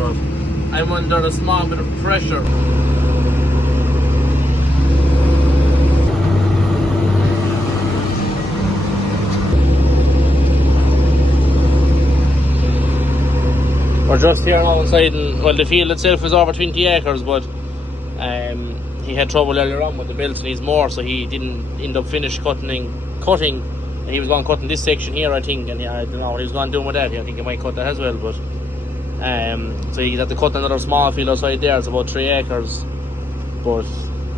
but I'm under a small bit of pressure. We're just here outside, and well, the field itself is over 20 acres, but he had trouble earlier on with the belts and his more, so he didn't end up cutting. He was going cutting this section here, I think, and I don't know what he was going to do with that. I think he might cut that as well, but so he had to cut another small field outside there. It's about 3 acres, but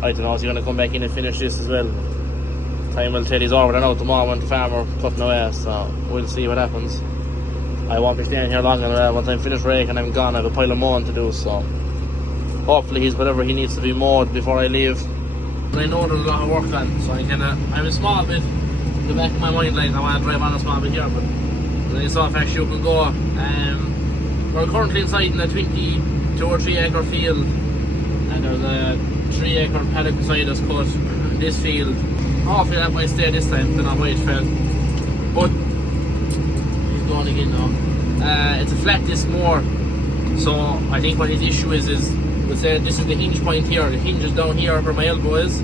I don't know, is he going to come back in and finish this as well? Time will tell. He's over there now at the moment, the farmer cutting away, so we'll see what happens. I won't be staying here long, and once I'm finished raking, I'm gone. I have a pile of mowing to do, so hopefully he's whatever he needs to be mowed before I leave. But I know there's a lot of work on, so I'm a small bit in the back of my mind, like I want to drive on a small bit here, but I saw if actually you can go. We're currently inside in a 22 or 3 acre field, and there's a 3 acre paddock beside us cut. This field, hopefully that might stay this time, don't know why it fell. But going again now. It's a flat disc mower, so I think what his issue is we'll say this is the hinge point here. The hinge is down here where my elbow is.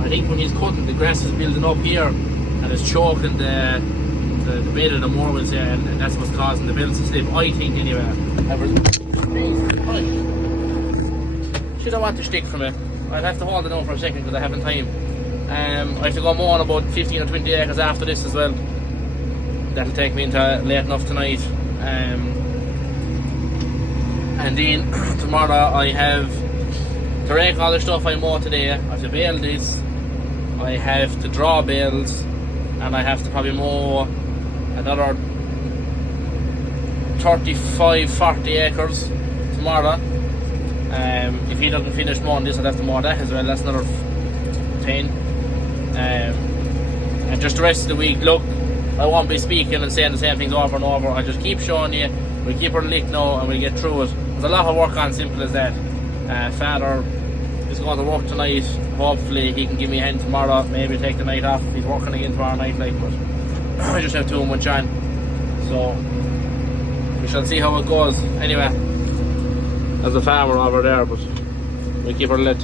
I think when he's cutting, the grass is building up here and it's choking the bed of the mower, we'll say, and that's what's causing the belts to slip, I think, anyway. She don't want to stick from it. I'll have to hold it now for a second because I haven't time. I have to go mowing about 15 or 20 acres after this as well. That'll take me into late enough tonight, and then tomorrow I have to rake all the stuff I mow today. I have to bale this, I have to draw bales, and I have to probably mow another 35-40 acres tomorrow. If he doesn't finish mowing this, I'll have to mow that as well. That's another 10, and just the rest of the week, look, I won't be speaking and saying the same things over and over. I'll just keep showing you. We'll keep her licked now and we'll get through it. There's a lot of work on, simple as that. Father is going to work tonight. Hopefully he can give me a hand tomorrow. Maybe take the night off. He's working again tomorrow night, like, but I just have too much on. So we shall see how it goes. Anyway, there's a farmer over there, but we'll keep her lit.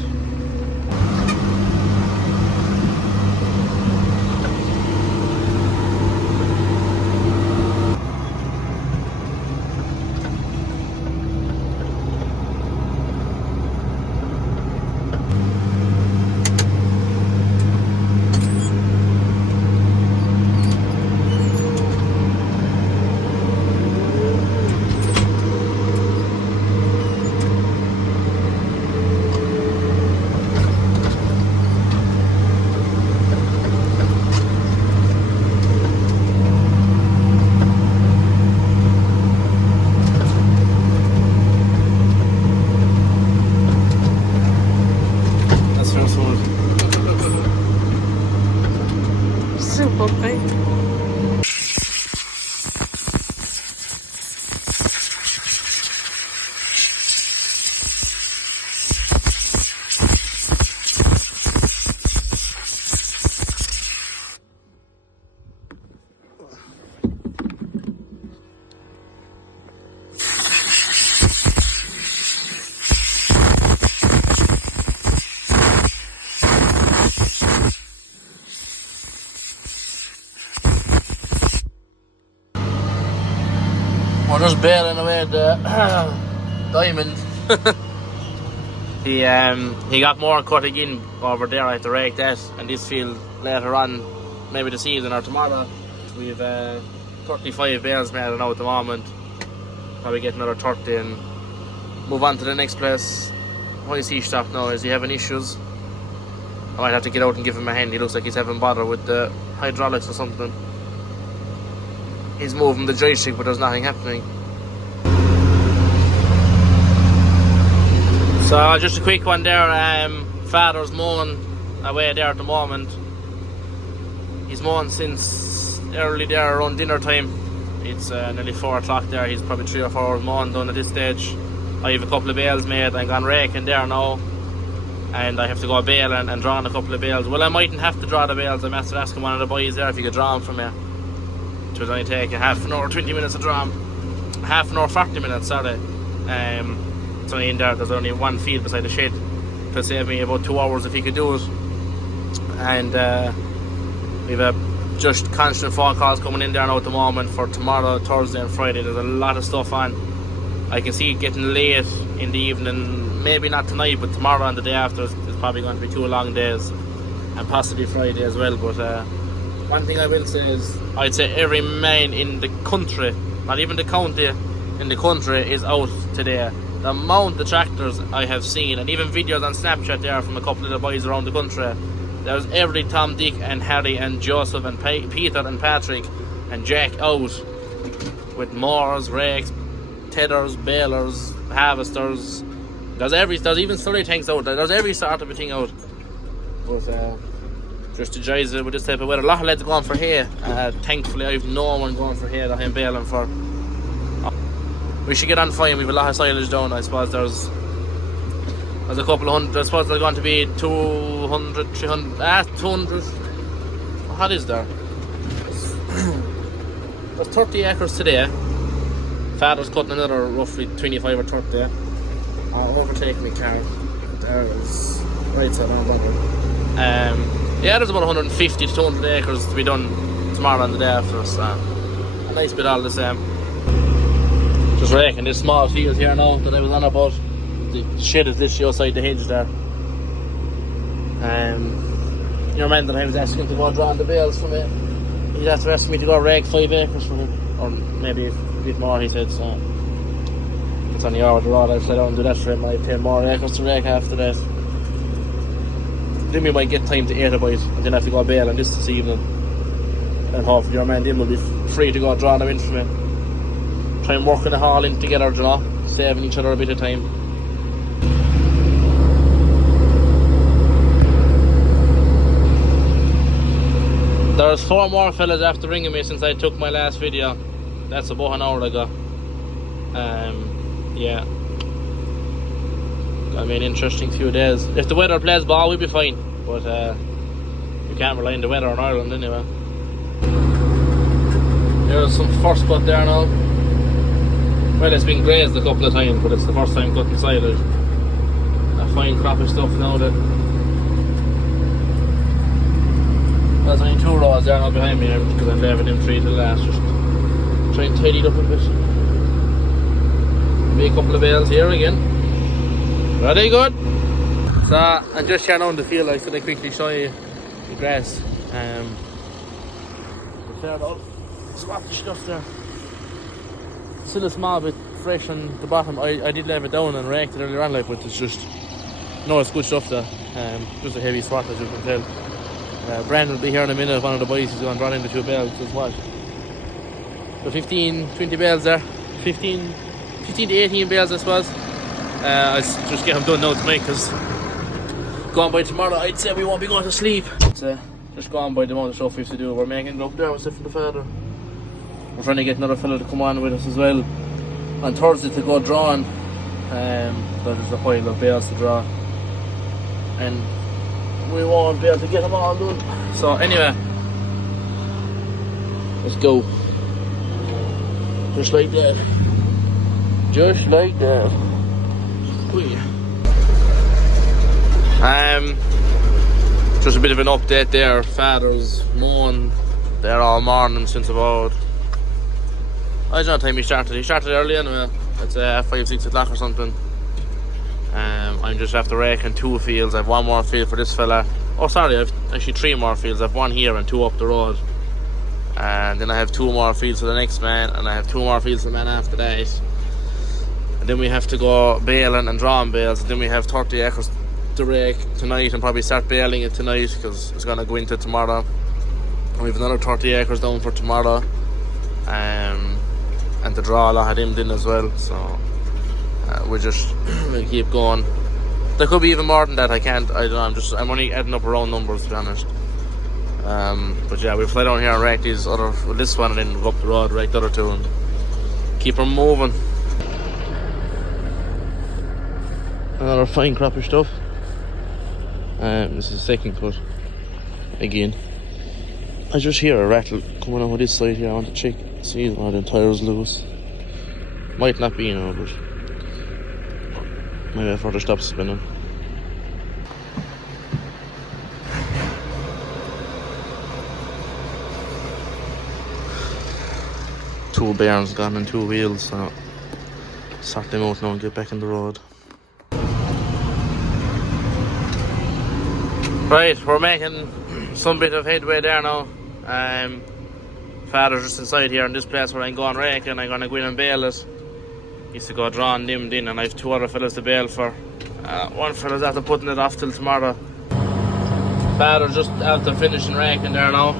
Super big. We're just baling away the diamond. He got more cutting in over there. I have to rake that, and this field later on, maybe this evening or tomorrow. We've 35 bales made now at the moment. Probably get another 30 and move on to the next place. Why is he stopped now? Is he having issues? I might have to get out and give him a hand. He looks like he's having bother with the hydraulics or something. He's moving the joystick, but there's nothing happening. So just a quick one there. Father's mowing away there at the moment. He's mowing since early there around dinner time. It's nearly 4 o'clock there. He's probably 3 or 4 hours mowing done at this stage. I have a couple of bales made. I'm gone raking there now, and I have to go baling and drawing a couple of bales. Well, I mightn't have to draw the bales. I'm asking one of the boys there if he could draw them for me. It would only take a half an hour, 20 minutes to draw them. Half an hour, 40 minutes, sorry. So in there's only one field beside the shed to save me about 2 hours if he could do it. And we've just constant phone calls coming in there now at the moment for tomorrow, Thursday and Friday. There's a lot of stuff on. I can see it getting late in the evening, maybe not tonight, but tomorrow and the day after is probably going to be 2 long days, and possibly Friday as well. But one thing I will say is, I'd say every man in the country, not even the county, in the country is out today. The amount of tractors I have seen, and even videos on Snapchat there from a couple of the boys around the country, there's every Tom, Dick and Harry and Joseph and Peter and Patrick and Jack out with mowers, rakes, tethers, balers, harvesters. There's even slurry tanks out. There's every sort of a thing out. But just to judge it with this type of weather, a lot of lads going for hay. Thankfully I've no one going for hay that I'm baling for. We should get on fine. We've a lot of silage down. I suppose there's a couple of hundred. I suppose there's going to be 200, 300, 200. What is there? There's 30 acres today. Father's cutting another roughly 25 or 30. I'll overtake my car. There is right side on London. Yeah, there's about 150 to 200 acres to be done tomorrow and the day after. So a nice bit all the same. Just raking this small field here now that I was on about. The shed is literally outside the hedge there. Your man that I was asking to go draw on the bales for me, he'd have to ask me to go rake 5 acres for him, or maybe a bit more, he said. So it's on the hour the road. I said I don't do that for him. I have 10 more acres to rake after that. Then we might get time to eat a bite and then have to go baling this evening. And hopefully your man then will be free to go draw them in for me. Try and work in the hall in together, you know, saving each other a bit of time. There's 4 more fellas after ringing me since I took my last video. That's about an hour ago. Yeah. Gonna be an interesting few days. If the weather plays ball, we'll be fine. But you can't rely on the weather in Ireland anyway. There's some first cut there now. Well, it's been grazed a couple of times, but it's the first time cutting silage. A fine crop of stuff now that. There's only 2 rows there now behind me because I'm leaving them 3 to the last. Just try and tidy it up a bit. Maybe a couple of bales here again. Ready, good? So I'm just here now in the field. Like, so I quickly show you the grass. Cleared out. Swap the stuff there. Still a small bit fresh on the bottom. I did leave it down and raked it earlier on, like, but it's just, no, it's good stuff there. Just a heavy swat, as you can tell. Brandon will be here in a minute. One of the boys is going to run in the 2 bales. So what? So 15, 20 bales there. 15 to 18 bales, I suppose. I'll just get them done now tonight, because going by tomorrow, I'd say we won't be going to sleep. It's just going by the amount of stuff we have to do. We're making it up there with stuff from the father. We're trying to get another fella to come on with us as well on Thursday to go drawing. There's a pile of bales to draw, and we won't be able to get them all done. So anyway, let's go. Just like that. Just like that. Just a bit of an update there. Father's mown there all morning since about, I don't know what time he started. He started early anyway. It's 5-6 o'clock or something. I'm just after raking 2 fields. I have 1 more field for this fella. Oh sorry, I have actually 3 more fields. I have 1 here and 2 up the road. And then I have 2 more fields for the next man, and I have 2 more fields for the man after that. And then we have to go baling and drawing bales. And then we have 30 acres to rake tonight and probably start baling it tonight because it's going to go into tomorrow. And we have another 30 acres down for tomorrow. And to draw a lot of them in as well. So we'll keep going. There could be even more than that. I don't know. I'm only adding up around numbers, to be honest. But yeah, we'll fly down here and rake this one, and then go up the road, rake the other 2, and keep them moving. Another fine crop of stuff. This is the second cut. Again, I just hear a rattle coming over this side here. I want to check, see if one of the tires loose. Might not be, but Maybe before they stop spinning. Two bearings gone and two wheels, so sort them out now and get back on the road. Right, we're making some bit of headway there now. Father's just inside here in this place where I'm going raking. I'm going to go in and bale it. Used to go drawing dimmed in, and I have two other fellas to bale for. One fella's after putting it off till tomorrow. Father's just after finishing raking there now.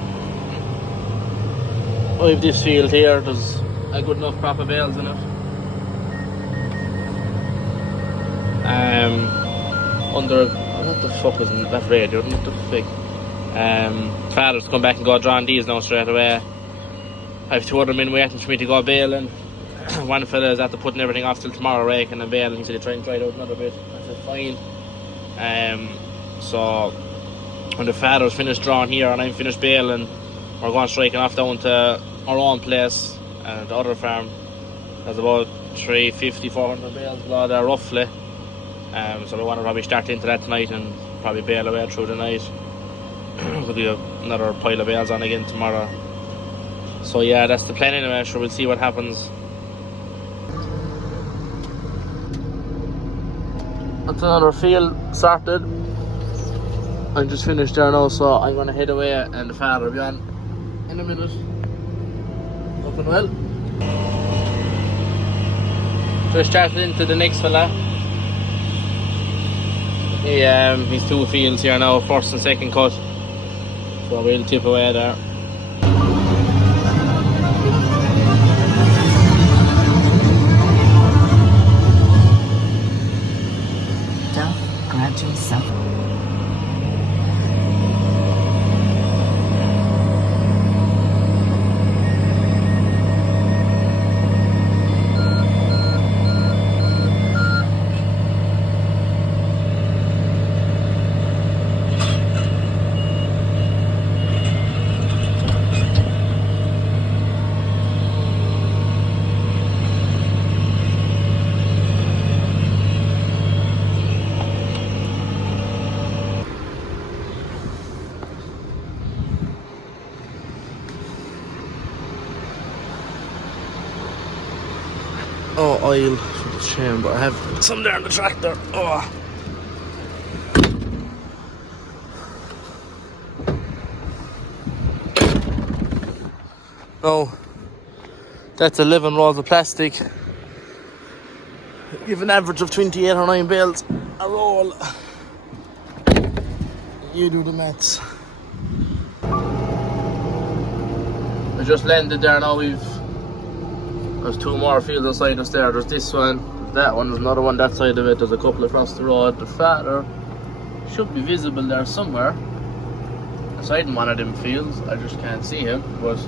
I have this field here, there's a good enough crop of bales in it. Under, what the fuck is that radio? What the fuck? Father's come back and go drawing these now straight away. I have two other men waiting for me to go baling. One fella is after putting everything off till tomorrow, raking and baling. He said he'd try and dry it out another bit. I said fine. So when the father's finished drawing here and I'm finished baling, we're going striking off down to our own place, the other farm. There's about 350-400 bales below there roughly. So we want to probably start into that tonight and probably bale away through the night. There'll be another pile of bales on again tomorrow. So yeah, that's the plan anyway, sure we'll see what happens. That's another field sorted. I'm just finished there now, so I'm going to head away and the father will be on in a minute. Up and well. Just started into the next fella. He's two fields here now, first and second cut. So we'll tip away there. Gradual self. Oh, oil for the chain, but I have some there in the tractor. Oh. No, that's 11 rolls of plastic. Give an average of 28 or 9 bales a roll. You do the maths. I just landed there now. There's two more fields inside us there. There's this one, that one, there's another one that side of it, there's a couple across the road. The father should be visible there somewhere inside in one of them fields. I just can't see him, but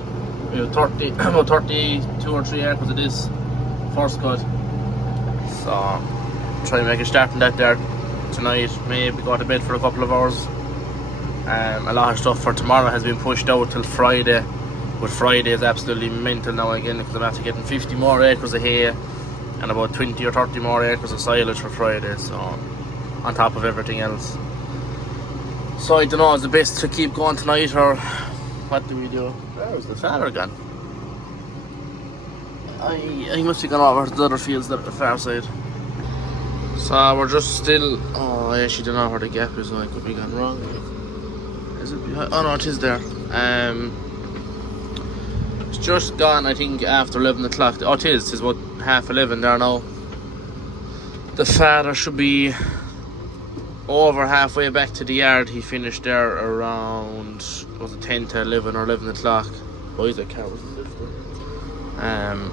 we have about 32 or 3 acres of this first cut. So try and make a start on that there tonight, maybe go to bed for a couple of hours. A lot of stuff for tomorrow has been pushed out till Friday. But Friday is absolutely mental now again, because I'm after getting 50 more acres of hay and about 20 or 30 more acres of silage for Friday, so on top of everything else. So I don't know, is it best to keep going tonight or what do we do? Where's the father gone? I must be gone over to the other fields there at the far side. So we're just still, oh I actually don't know where the gap is, so I could be gone wrong. Is it behind? Oh no, it is there. It's just gone, I think, after 11 o'clock. Oh, it is about 11:30 there now. The father should be over halfway back to the yard. He finished there around, was it 10 to 11 or 11 o'clock? Oh, he's a car, was it? I'm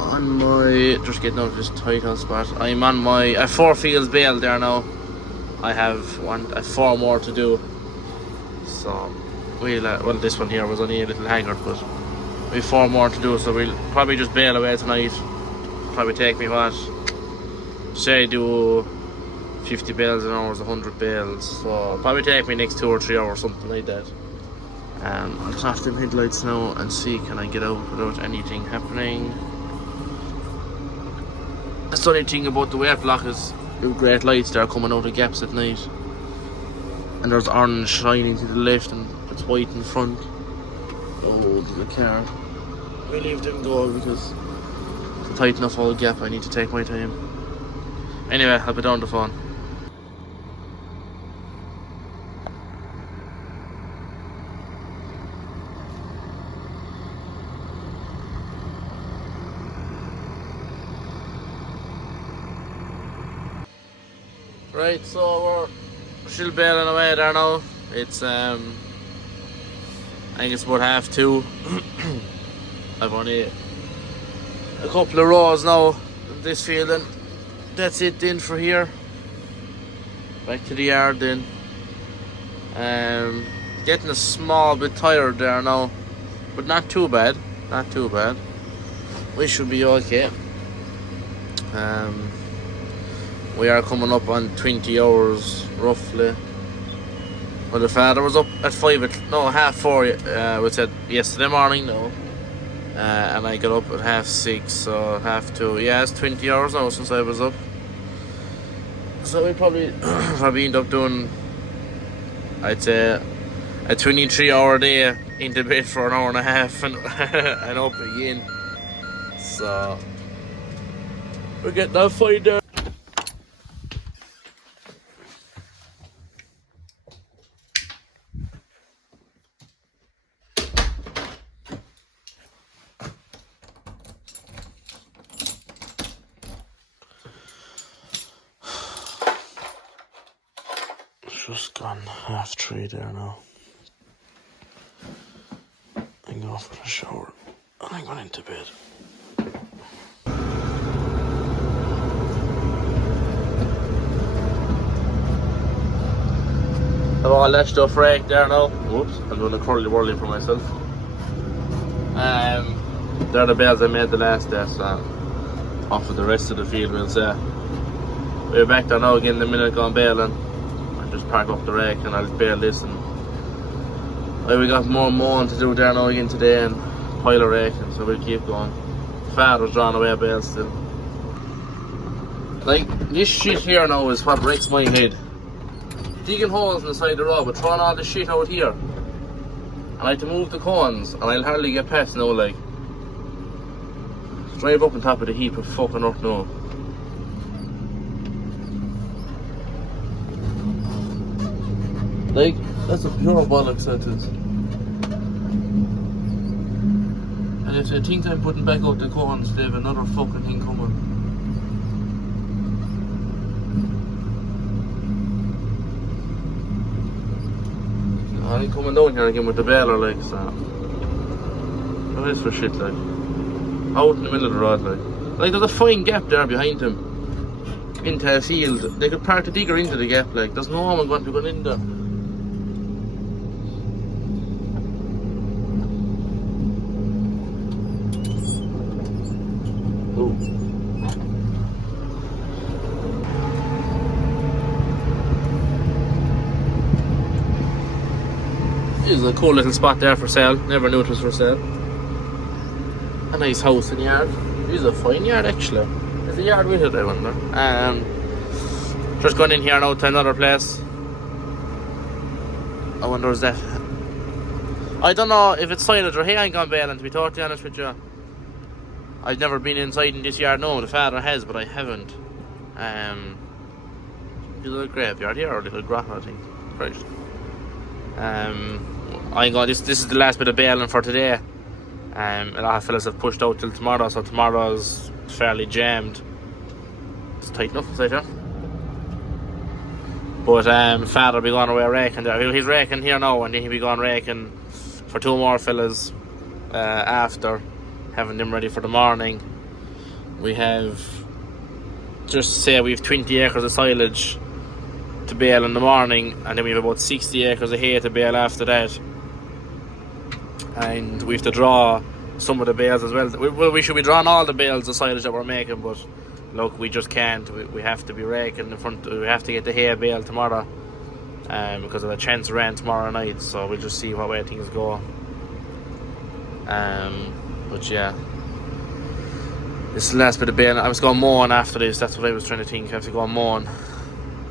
on my, just getting out of this tight house spot. I'm on my, I have 4 fields baled there now. I have 4 more to do. So well, this one here was only a little haggard, but we have 4 more to do, so we'll probably just bale away tonight. Probably take me what, say do 50 bales an hour is 100 bales, so probably take me next 2 or 3 hours, something like that. I'll just off them headlights now and see can I get out without anything happening. the funny thing about the weight block is the great lights that are coming out of gaps at night. And there's orange shining to the left and it's white in front. Oh, there's a car. We leave them go because to tighten up all the gap I need to take my time. Anyway, I'll be down the phone. Right, so we're still bailing away there now. It's I think it's about 2:30. I've only a couple of rows now in this field and that's it then for here. Back to the yard then. Getting a small bit tired there now, but not too bad. Not too bad. We should be okay. We are coming up on 20 hours roughly. Well, the father was up at 4:30. We said yesterday morning now. And I got up at 6:30, so 2:30. Yeah, it's 20 hours now since I was up. So we probably end up doing, I'd say, a 23-hour day into bed for an hour and a half and, and up again. So we're getting that fight there. Just gone 3:30 there now. I'm going for a shower and I'm going into bed. I've all that stuff raked there now. Whoops, I'm doing a curly whirly for myself. They're the bales I made the last day, so off of the rest of the field we'll say. We're back there now again in a minute going bailing. Just park up the rake and I'll bale this, and we got more mowing to do there now again today and pile of raking, so we'll keep going. Father's drawing away bales still. Like, this shit here now is what breaks my head. Digging holes in the side of the road, but throwing all the shit out here. And I have to move the cones and I'll hardly get past now, like. Drive up on top of the heap of fucking earth now. Like, that's a pure bollocks that is. And if they think I'm putting back out the cones, they have another fucking thing coming. I'm coming down here again with the baler, like, so. What is for shit, like? Out in the middle of the road, like. Like, there's a fine gap there behind him. Into a field. They could park the digger into the gap, like. There's no one going to go in there. This is a cool little spot there for sale. Never knew it was for sale. A nice house and yard. This is a fine yard actually. There's a yard with it, I wonder. Just going in here now to another place. I wonder is that. I don't know if it's silage or hay I'm gone bailing, to be totally honest with you. I've never been inside in this yard. No, the father has, but I haven't. A little graveyard here, or a little graft, I think. Christ. I'm going. This is the last bit of bailing for today. A lot of fellas have pushed out till tomorrow, so tomorrow's fairly jammed. It's tight enough, is it? But father will be going away raking there. He's raking here now, and then he'll be going raking for 2 more fellas after, having them ready for the morning. We have, just say we have 20 acres of silage to bale in the morning, and then we have about 60 acres of hay to bale after that. And we have to draw some of the bales as well. We should be drawing all the bales of silage that we're making, but look, we just can't. We have to be raking in front. We have to get the hay bale tomorrow, because of a chance of rain tomorrow night. So we'll just see what way things go. But yeah, This is the last bit of baling. I was going mowing after this. That's what I was trying to think. I have to go mowing.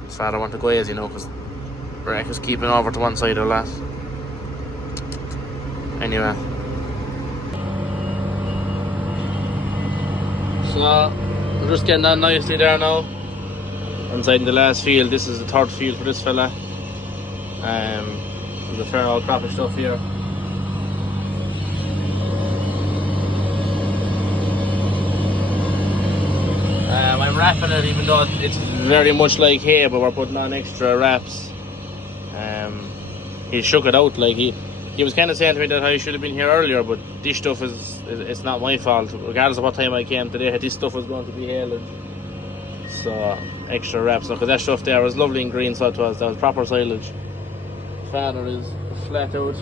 His father want to go as because Rack is keeping over to one side a lot. Anyway. So, we're just getting on nicely there now. Inside in the last field. This is the third field for this fella. There's a fair old crop of stuff here. I'm wrapping it even though it's very much like hay, but we're putting on extra wraps. He shook it out like he was kind of saying to me that I should have been here earlier, but this stuff it's not my fault. Regardless of what time I came today, this stuff was going to be hailage. So extra wraps, because that stuff there was lovely and green, so it was. That was proper silage. Father is flat out.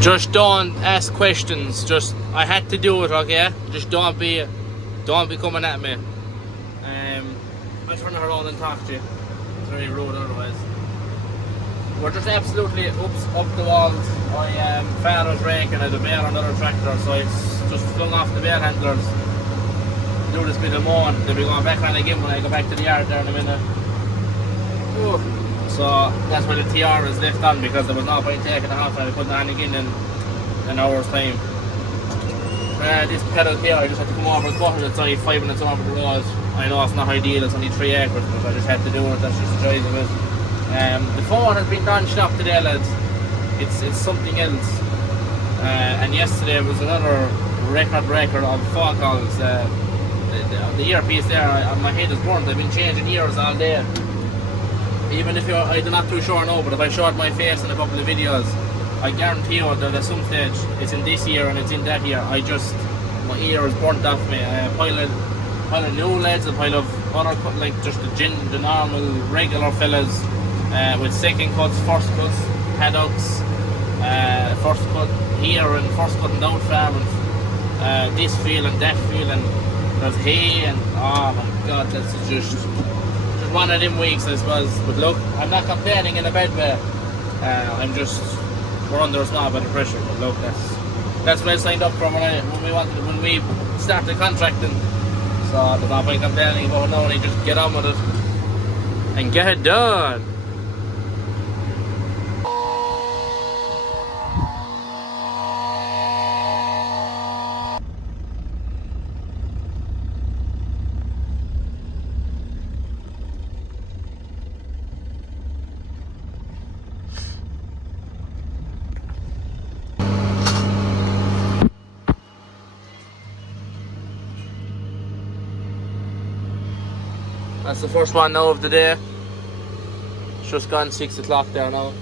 Just don't ask questions. Just I had to do it, okay? Just don't be coming at me. I turn around and talk to you. It's very rude otherwise. We're just absolutely up the walls. Father's raking at the bale on another tractor, so it's just flung off the bale handlers. Do this bit of mowing. They'll be going back on again when I go back to the yard there in a minute. Ooh. So that's why the TR is left on, because there was no point taking it off and I put it on again in an hour's time. This pedal here, I just had to come over and cut it. It's only 5 minutes over the road. I know it's not ideal, it's only 3 acres, but I just had to do it. That's just the choice of it. The phone has been non-stop today, lads. It's something else. And yesterday was another record breaker of phone calls. The earpiece there, my head is burnt. I've been changing ears all day. Even if I'm not too sure now, but if I showed my face in a couple of videos, I guarantee you that at some stage it's in this ear and it's in that ear. My ear is burnt off me. A pile of new leads, a pile of other like just the normal regular fellas with second cuts, first cuts, paddocks, first cut here and first cut and down farming. This field and that field, and there's hay, and oh my god, that's just one of them weeks, I suppose. But look, I'm not complaining in a bad way. We're under a small bit of pressure. But look, that's what I signed up for when we started contracting. So there's no point complaining about it now. And just get on with it and get it done. That's the first one now of the day. It's just gone 6 o'clock there now.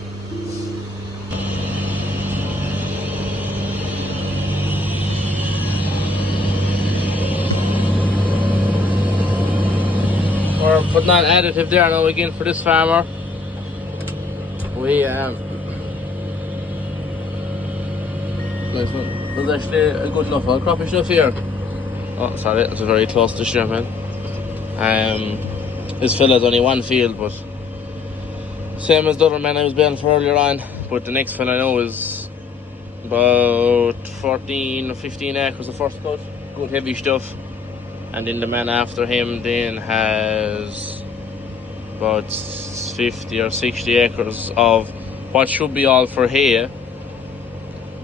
We're putting on additive there now again for this farmer. Nice one. There's actually a good enough crappie stuff here. Oh, sorry, that's very close to share, man. This fella's only one field, but same as the other man I was baling for earlier on. But the next fella I know is about 14 or 15 acres of first cut. Good heavy stuff. And then the man after him then has about 50 or 60 acres of what should be all for hay.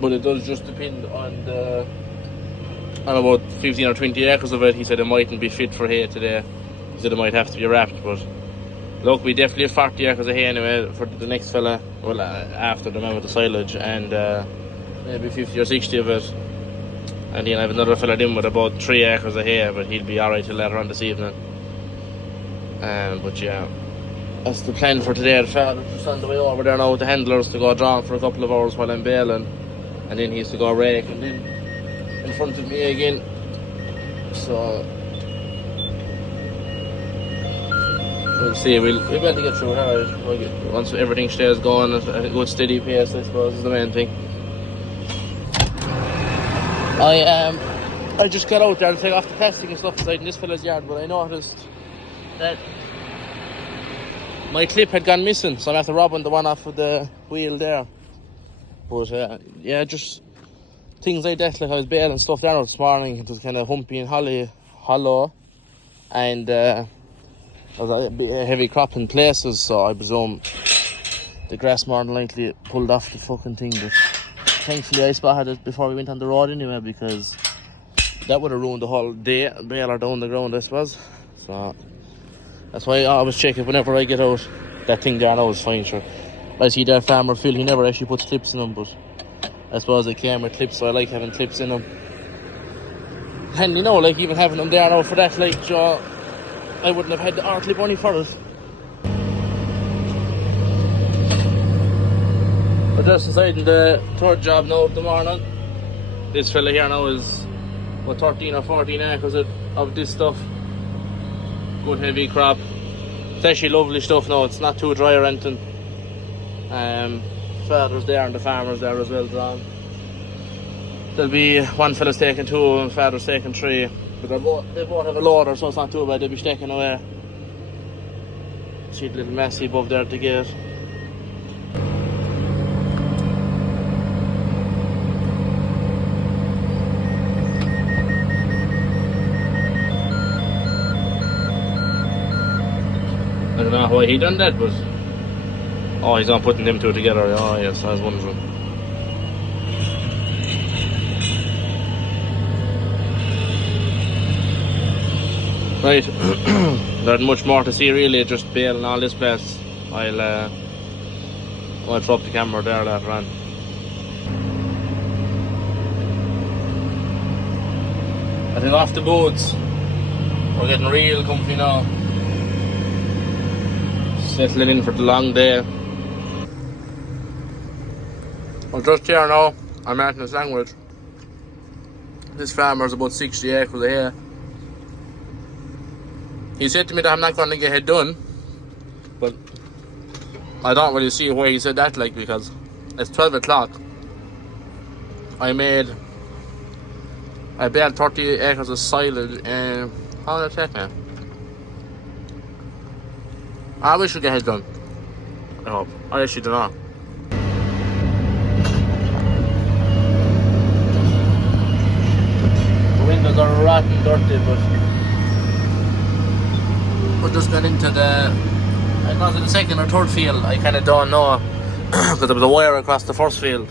But it does just depend on about 15 or 20 acres of it. He said it mightn't be fit for hay today. He said it might have to be wrapped, but look, we definitely have 40 acres of hay anyway for the next fella, well, after the man with the silage, and maybe 50 or 60 of it. And then I have another fella in with about 3 acres of hay, but he'll be alright till later on this evening. But yeah, that's the plan for today. The father's just on the way over there now with the handlers to go draw for a couple of hours while I'm baling, and then he's to go rake, and then in front of me again. So we'll see. We'll be able to get through it. Once everything stays going at a good steady pace, I suppose, is the main thing. I just got out there to take off the plastic and stuff inside in this fella's yard, but I noticed that my clip had gone missing, so I'm after robbing the one off of the wheel there. But yeah, just things like that. Like I was baling stuff down this morning. It was kind of humpy and hollow, and there was a bit of heavy crop in places. So I presume the grass more than likely pulled off the fucking thing. But thankfully I spotted it before we went on the road anyway, because that would have ruined the whole day, baler down the ground, I suppose. So that's why I always check it whenever I get out. That thing there now is fine, sure. I see that farmer Phil, he never actually puts clips in them, but I suppose they came with clips, so I like having clips in them. And you know, like even having them there now for that, like, I wouldn't have had the R-clip only for it. We're just inside in the third job now of the morning. This fella here now is, what, 13 or 14 acres of this stuff. Good heavy crop. It's actually lovely stuff now, it's not too dry or anything. Father's there and the farmer's there as well drawn. There'll be one fella's taking 2 and father's taking 3. But they both have a loader, so it's not too bad, they'll be staking away. See the little messy above there at the gate. I don't know why he done that, but oh, he's not putting them two together. Oh yes, I was wondering. Right, there's much more to see really, just baling all this place. I'll throw up the camera there later on. I think off the boats, we're getting real comfy now. Settling in for the long day. I'm just here now, I'm eating a sandwich. This farmer's about 60 acres of hay. He said to me that I'm not going to get it done, but I don't really see why he said that, like, because it's 12 o'clock. I baled 30 acres of silage, and how did it take me? I wish we get it done. I hope. I actually don't know. The windows are rotten dirty, but we're just going into I got to the second or third field. I kind of don't know because there was a wire across the first field.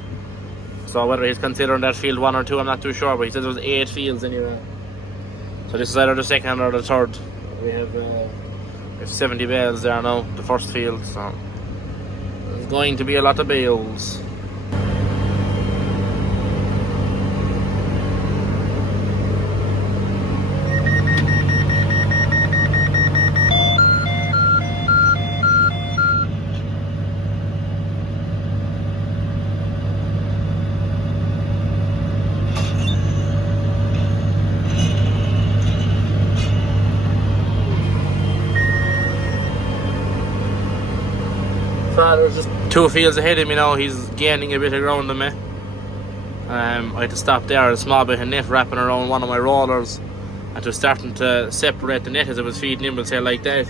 So whether he's considering that field 1 or 2, I'm not too sure. But he said there was 8 fields anyway. So this is either the second or the third. We have 70 bales there now, the first field. So there's going to be a lot of bales. Father's just 2 fields ahead of me now. He's gaining a bit of ground on me. I had to stop there, a small bit of net wrapping around one of my rollers, and it was starting to separate the net as it was feeding in, but say like that.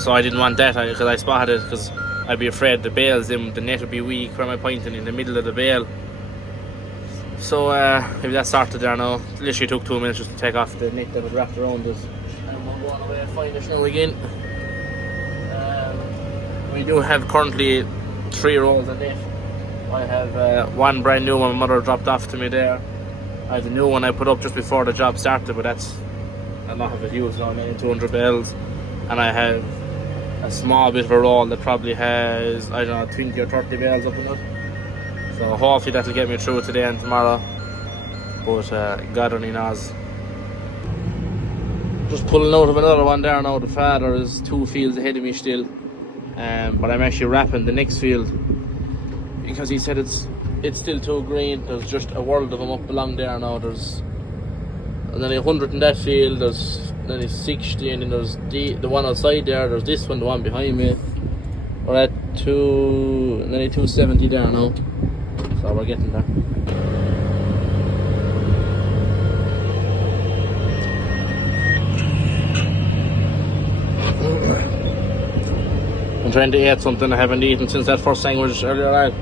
So I didn't want that because I spotted it, because I'd be afraid the bales, the net would be weak where I'm pointing in the middle of the bale. So maybe that's sorted there now. It literally took 2 minutes just to take off the net that was wrapped around us. And I'm going away and find it now again. We do have currently 3 rolls of net. I have one brand new one my mother dropped off to me there. I have a new one I put up just before the job started, but that's a lot of it used now, nearly 200 bales. And I have a small bit of a roll that probably has, I don't know, 20 or 30 bales up in it. So hopefully that'll get me through today and tomorrow. But God only knows. Just pulling out of another one there now. The father is 2 fields ahead of me still. But I'm actually wrapping the next field because he said it's still too green. There's just a world of them up along there now. There's nearly 100 in that field, there's nearly 60, and then there's the one outside there, there's this one, the one behind me. We're at nearly 270 there now, so we're getting there. I'm trying to eat something I haven't eaten since that first sandwich earlier on.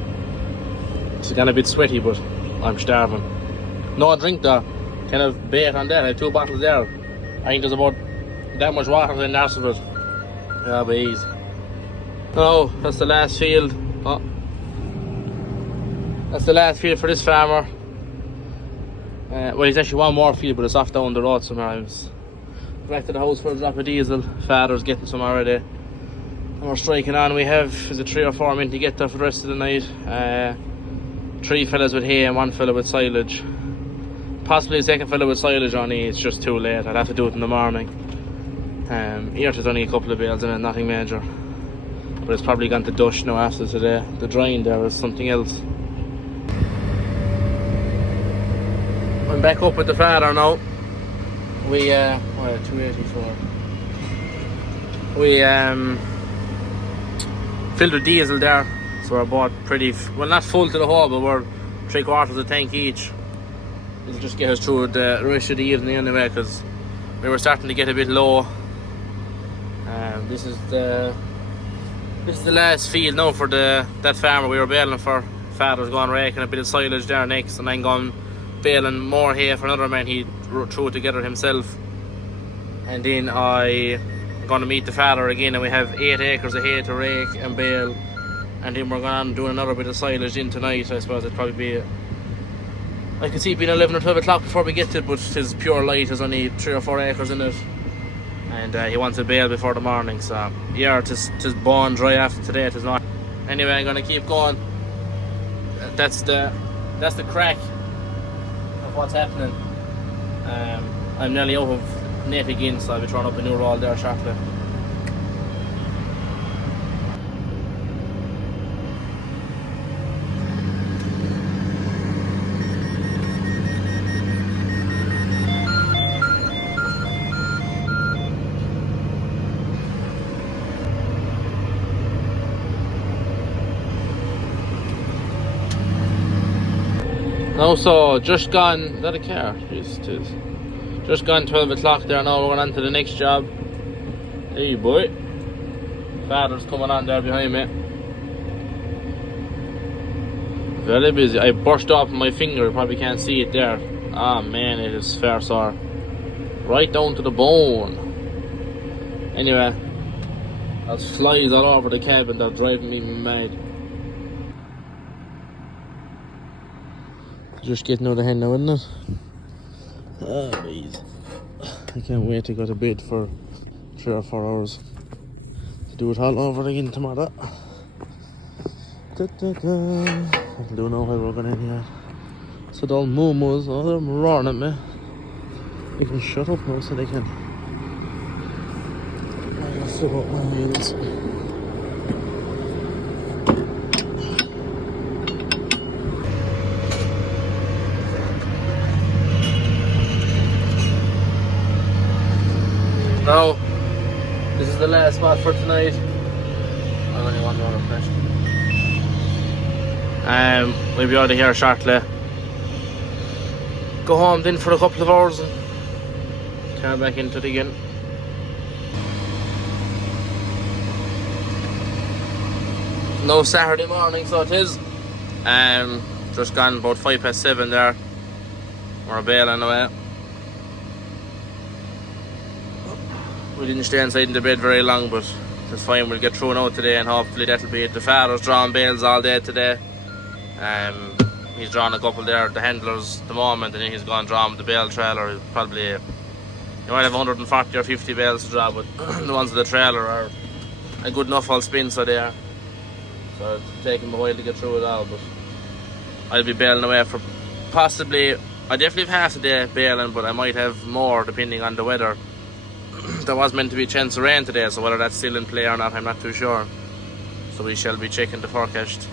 It's getting a bit sweaty, but I'm starving. No drink there. Kind of bait on that. I have 2 bottles there. I think there's about that much water in there of it. Yeah, but easy. Oh, that's the last field. Oh. That's the last field for this farmer. Well, he's actually one more field, but it's off down the road somewhere. I was back to the house for a drop of diesel. Father's getting some already. And we're striking on. We have, is it 3 or 4 men to get there for the rest of the night. 3 fellas with hay and 1 fella with silage. Possibly a second fella with silage on it. It's just too late. I'll have to do it in the morning. Here there's only a couple of bales and nothing major. But it's probably gone to dust now after today. The drying there is something else. I'm back up with the father now. We 284. We filled with diesel there, so we're both pretty well, not full to the hole, but we're 3/4 a tank each. It'll just get us through the rest of the evening anyway, because we were starting to get a bit low. This is the last field now for that farmer we were baling for. Father's gone raking a bit of silage there next, and then gone baling more hay for another man. He threw it together himself, and then I'm going to meet the father again, and we have 8 acres of hay to rake and bale, and then we're going on doing another bit of silage in tonight. I suppose it'd probably be, I could see it being 11 or 12 o'clock before we get to it, but his pure light has only 3 or 4 acres in it, and he wants a bale before the morning. So yeah, it's bone dry after today. It is not. Anyway, I'm going to keep going. That's the crack of what's happening. I'm nearly out of net again, so I'll be throwing up a new roll there shortly. No, so just gone, is that a car? Jeez, it is. Just gone 12 o'clock there now, we're going on to the next job. Hey boy. Father's coming on there behind me. Very busy. I burst off my finger, you probably can't see it there. Ah man, it is fair sore. Right down to the bone. Anyway, there's flies all over the cabin, they're driving me mad. Just getting out of hand now, isn't it? Oh, please. I can't wait to go to bed for 3 or 4 hours to do it all over again tomorrow. I don't know how we're going in here. So the old moo-moos, oh, they're roaring at me. They can shut up now so they can. I gotta fill up my wheels. Now, this is the last spot for tonight. I only want one reflection. We'll be out of here shortly. Go home then for a couple of hours and turn back into it again. No, Saturday morning, so it is. Just gone about 7:05 there. We're bailing away. We didn't stay inside in the bed very long, but it's fine. We'll get through out today, and hopefully that'll be it. The father's drawing bales all day today. He's drawn a couple there, the handlers at the moment, and then he's gone drawing the bale trailer. Probably, you might have 140 or 50 bales to draw, but the ones with the trailer are a good enough all spin, so they are. So it's taking him a while to get through it all, but I'll be baling away for possibly, I definitely have half a day baling, but I might have more depending on the weather. There was meant to be a chance of rain today, so whether that's still in play or not, I'm not too sure. So we shall be checking the forecast.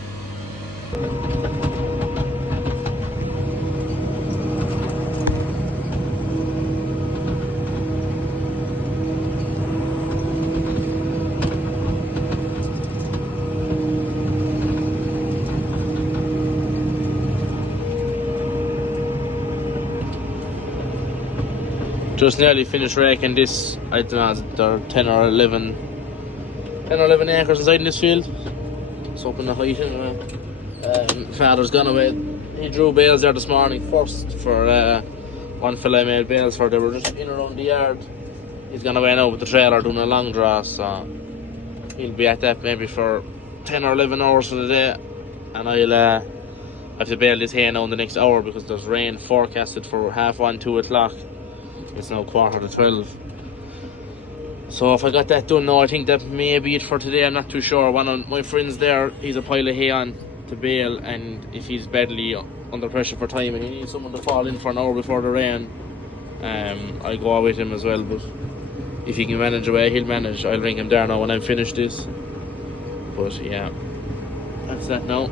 Just nearly finished raking this. I don't know, there are 10 or 11 acres inside in this field. It's up in the height anyway. Father's gone away. He drew bales there this morning first for one fella I made bales for. They were just in around the yard. He's gone away now with the trailer doing a long draw, so he'll be at that maybe for 10 or 11 hours for the day. And I'll have to bale this hay now in the next hour because there's rain forecasted for 1:30, 2 o'clock. It's now 11:45. So if I got that done now, I think that may be it for today. I'm not too sure. One of my friends there, he's a pile of hay on to bale, and if he's badly under pressure for time and he needs someone to fall in for an hour before the rain, I'll go with him as well. But if he can manage away, he'll manage. I'll ring him there now when I'm finished this. But yeah, that's that now.